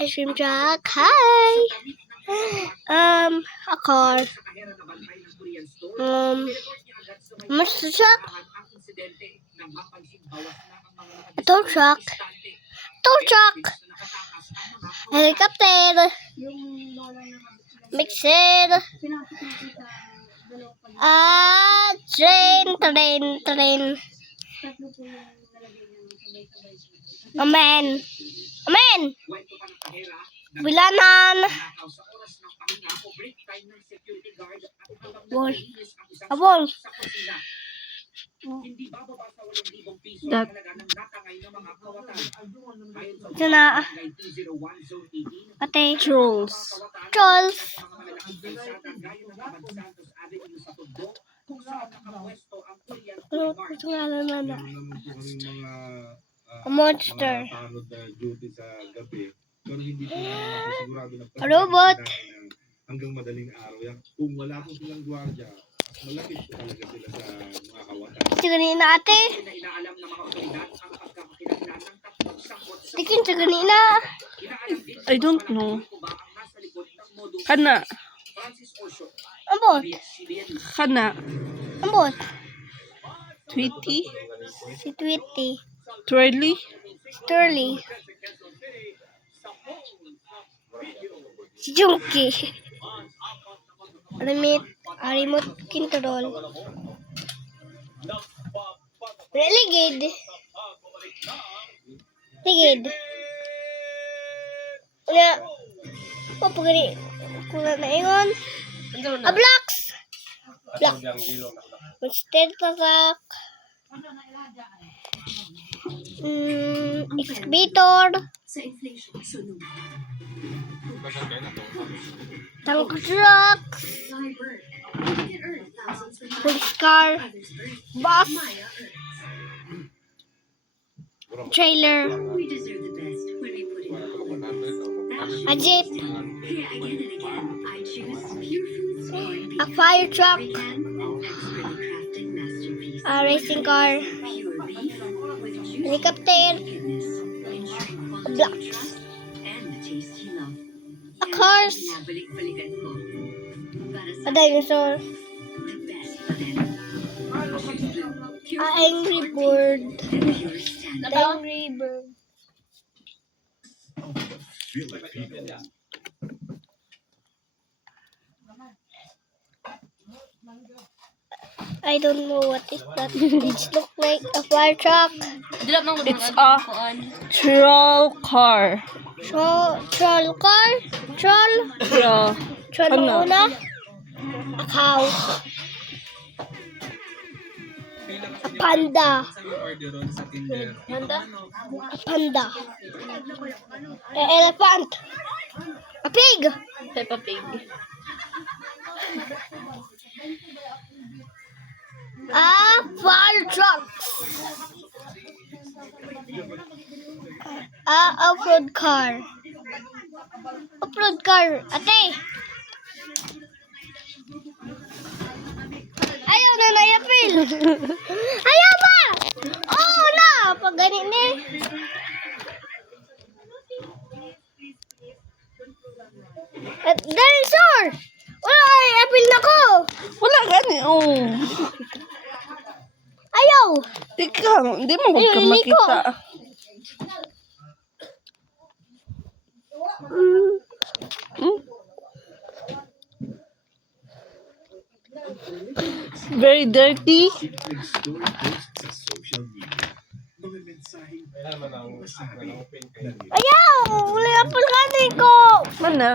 Ice cream truck. Hi. A car. Monster truck. A tow truck. Tow truck. Helicopter. Mixer. Train. A man. Bilanan. Wall. A wall. That Sana. Ate. trolls. Trolls. Ito nga naman na. A monster. A robot. Hanggang madaling araw yan. Kung wala po silang gwardiya, malapit po talaga sila sa mga kawatan. Ito kanina ate. Tikin ito kanina. I don't know. Kana. Ambot. Tweety. Si Tweety. Twirly. Turley. Si Junkie. Remote control. Renegade. Nga. O, pagani. Kula na ingon. A blocks. Monster truck. Excavator. Tank truck. Police car. Bus. Trailer. A jeep. A fire truck. A racing car. Helicopter. A blocks. A cars. A dinosaur. A angry bird. I don't know what is that. It looks like a fire truck. It's a troll car. Troll car? Troll Yeah. Ano? una? A cow. A panda. A panda. A elephant. A pig. Peppa Pig. A fire truck. A off-road car. Off-road car. Ate. Ayaw na nayapil. Ayaw ba? Oo na. Pag ganit ni. Dinosaur. Wala ay apil na ko. Wala gani. Oh. Ayaw. Ikaw, hindi mo Ayun, ka Nico. makita. Very dirty. Nag-story post sa social media. Mga mensaheng Ayaw. Wala apil ka ko. Mana?